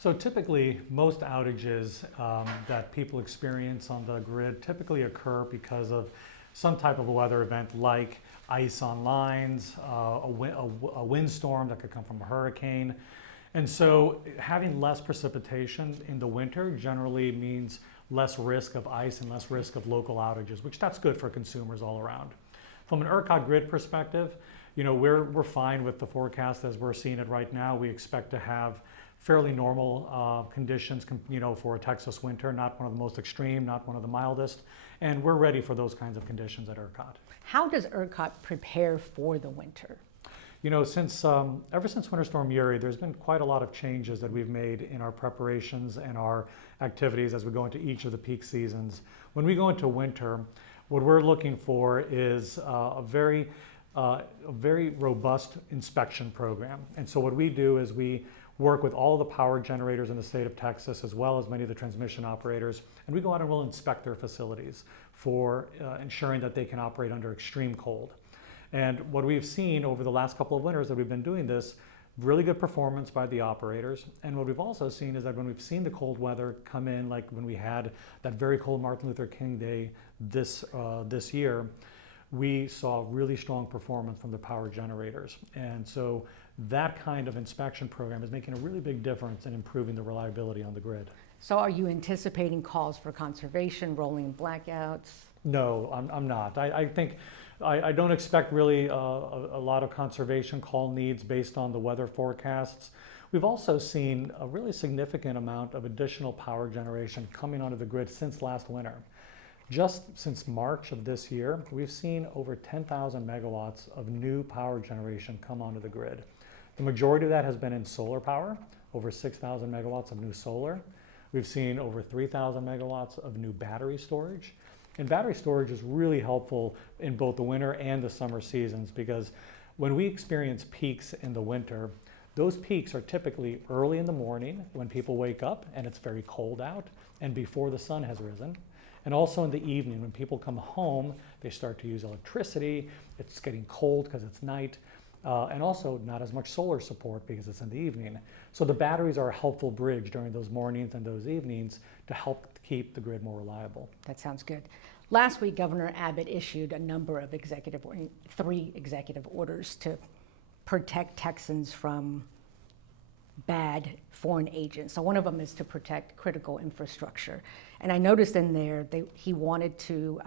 So typically, most outages that people experience on the grid typically occur because of some type of a weather event like ice on lines, a windstorm that could come from a hurricane. And so having less precipitation in the winter generally means less risk of ice and less risk of local outages, which that's good for consumers all around. From an ERCOT grid perspective, we're fine with the forecast as we're seeing it right now. We expect to have fairly normal conditions, for a Texas winter, not one of the most extreme, not one of the mildest, and we're ready for those kinds of conditions at ERCOT. How does ERCOT prepare for the winter? Ever since Winter Storm Uri, there's been quite a lot of changes that we've made in our preparations and our activities as we go into each of the peak seasons. When we go into winter, what we're looking for is a very robust inspection program. And so what we do is we work with all the power generators in the state of Texas, as well as many of the transmission operators, and we go out and we'll inspect their facilities for ensuring that they can operate under extreme cold. And what we've seen over the last couple of winters that we've been doing this, really good performance by the operators. And what we've also seen is that when we've seen the cold weather come in, like when we had that very cold Martin Luther King Day this year, we saw really strong performance from the power generators. And so that kind of inspection program is making a really big difference in improving the reliability on the grid. So are you anticipating calls for conservation, rolling blackouts? No, I'm not. I don't expect really a lot of conservation call needs based on the weather forecasts. We've also seen a really significant amount of additional power generation coming onto the grid since last winter. Just since March of this year, we've seen over 10,000 megawatts of new power generation come onto the grid. The majority of that has been in solar power, over 6,000 megawatts of new solar. We've seen over 3,000 megawatts of new battery storage. And battery storage is really helpful in both the winter and the summer seasons, because when we experience peaks in the winter, those peaks are typically early in the morning when people wake up and it's very cold out and before the sun has risen. And also in the evening when people come home, they start to use electricity, it's getting cold because it's night, and also not as much solar support because it's in the evening. So the batteries are a helpful bridge during those mornings and those evenings to help keep the grid more reliable. That sounds good. Last week, Governor Abbott issued a number of 3 executive orders to protect Texans from bad foreign agents. So one of them is to protect critical infrastructure. And I noticed in there he wanted to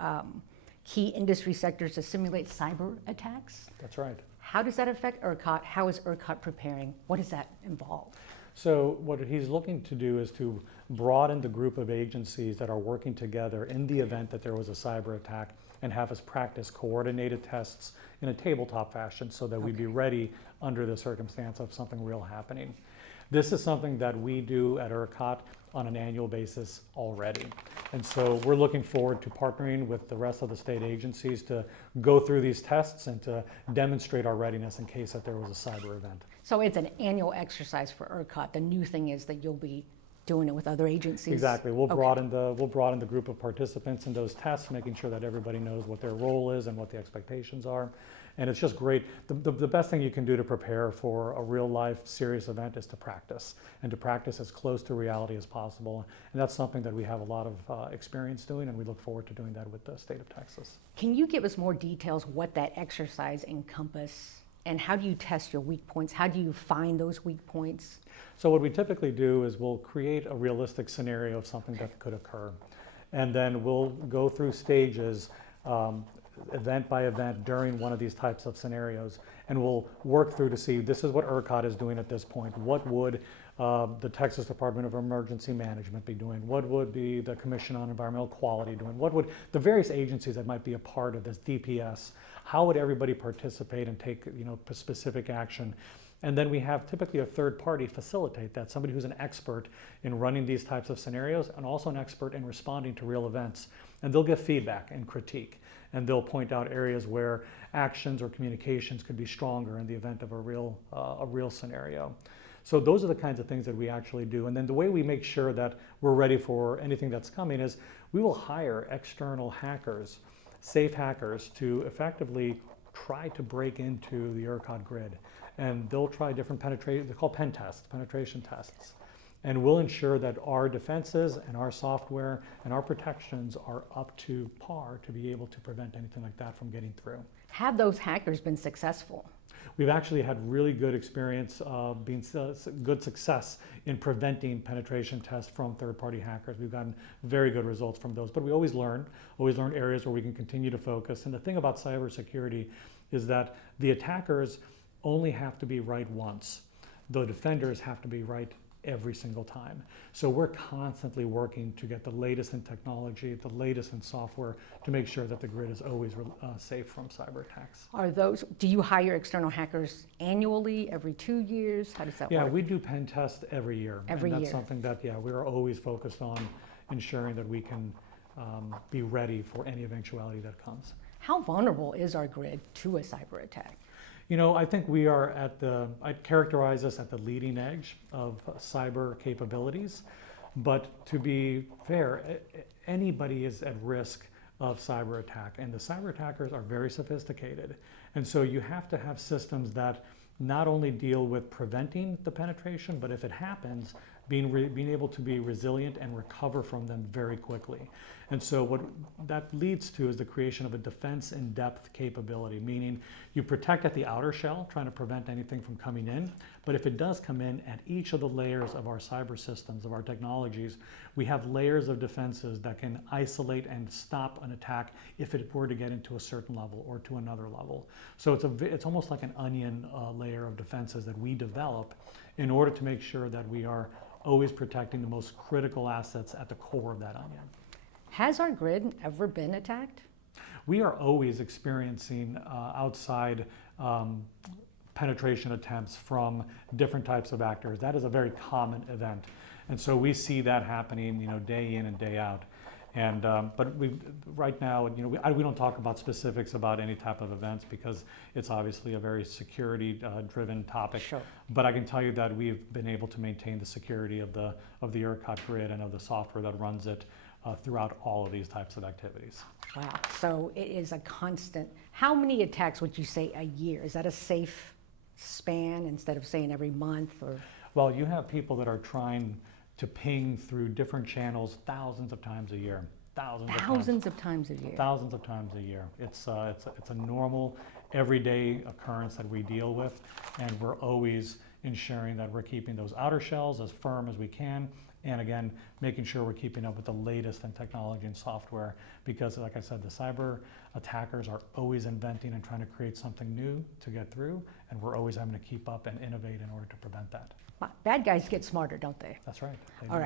key industry sectors to simulate cyber attacks. That's right. How does that affect ERCOT? How is ERCOT preparing? What does that involve? So what he's looking to do is to broaden the group of agencies that are working together in the event that there was a cyber attack and have us practice coordinated tests in a tabletop fashion so that we'd be ready under the circumstance of something real happening. This is something that we do at ERCOT on an annual basis already. And so we're looking forward to partnering with the rest of the state agencies to go through these tests and to demonstrate our readiness in case that there was a cyber event. So it's an annual exercise for ERCOT. The new thing is that you'll be doing it with other agencies? Exactly. We'll broaden the group of participants in those tests, making sure that everybody knows what their role is and what the expectations are. And it's just great. The best thing you can do to prepare for a real life serious event is to practice, and to practice as close to reality as possible. And that's something that we have a lot of experience doing, and we look forward to doing that with the state of Texas. Can you give us more details what that exercise encompasses, and how do you test your weak points? How do you find those weak points? So what we typically do is we'll create a realistic scenario of something that could occur. And then we'll go through stages, event by event during one of these types of scenarios, and we'll work through to see this is what ERCOT is doing at this point. What would the Texas Department of Emergency Management be doing? What would be the Commission on Environmental Quality doing? What would the various agencies that might be a part of this DPS, how would everybody participate and take specific action? And then we have typically a third party facilitate that, somebody who's an expert in running these types of scenarios and also an expert in responding to real events. And they'll give feedback and critique. And they'll point out areas where actions or communications could be stronger in the event of a real scenario. So those are the kinds of things that we actually do. And then the way we make sure that we're ready for anything that's coming is we will hire external hackers, safe hackers, to effectively try to break into the ERCOT grid. And they'll try different penetration, they're called penetration tests. And we'll ensure that our defenses and our software and our protections are up to par to be able to prevent anything like that from getting through. Have those hackers been successful? We've actually had really good experience, good success in preventing penetration tests from third-party hackers. We've gotten very good results from those, but we always learn areas where we can continue to focus. And the thing about cybersecurity is that the attackers only have to be right once. The defenders have to be right every single time. So we're constantly working to get the latest in technology, the latest in software to make sure that the grid is always safe from cyber attacks. Do you hire external hackers annually, every 2 years? How does that work? Yeah, we do pen tests every year. Every year. And that's something that, we're always focused on ensuring that we can be ready for any eventuality that comes. How vulnerable is our grid to a cyber attack? I think we are I'd characterize us at the leading edge of cyber capabilities, but to be fair, anybody is at risk of cyber attack, and the cyber attackers are very sophisticated. And so you have to have systems that not only deal with preventing the penetration, but if it happens, being able to be resilient and recover from them very quickly. And so what that leads to is the creation of a defense in depth capability, meaning you protect at the outer shell, trying to prevent anything from coming in. But if it does come in, at each of the layers of our cyber systems, of our technologies, we have layers of defenses that can isolate and stop an attack if it were to get into a certain level or to another level. So it's almost like an onion layer of defenses that we develop in order to make sure that we are always protecting the most critical assets at the core of that onion. Has our grid ever been attacked? We are always experiencing outside penetration attempts from different types of actors. That is a very common event. And so we see that happening, day in and day out. And but right now, we don't talk about specifics about any type of events because it's obviously a very security-driven topic. Sure. But I can tell you that we've been able to maintain the security of the ERCOT grid and of the software that runs it throughout all of these types of activities. Wow. So it is a constant. How many attacks would you say a year? Is that a safe span instead of saying every month or? Well, you have people that are trying to ping through different channels thousands of times a year. Thousands of times a year. Thousands of times a year. It's a normal, everyday occurrence that we deal with, and we're always ensuring that we're keeping those outer shells as firm as we can, and again, making sure we're keeping up with the latest in technology and software, because like I said, the cyber attackers are always inventing and trying to create something new to get through, and we're always having to keep up and innovate in order to prevent that. Bad guys get smarter, don't they? That's right. All right.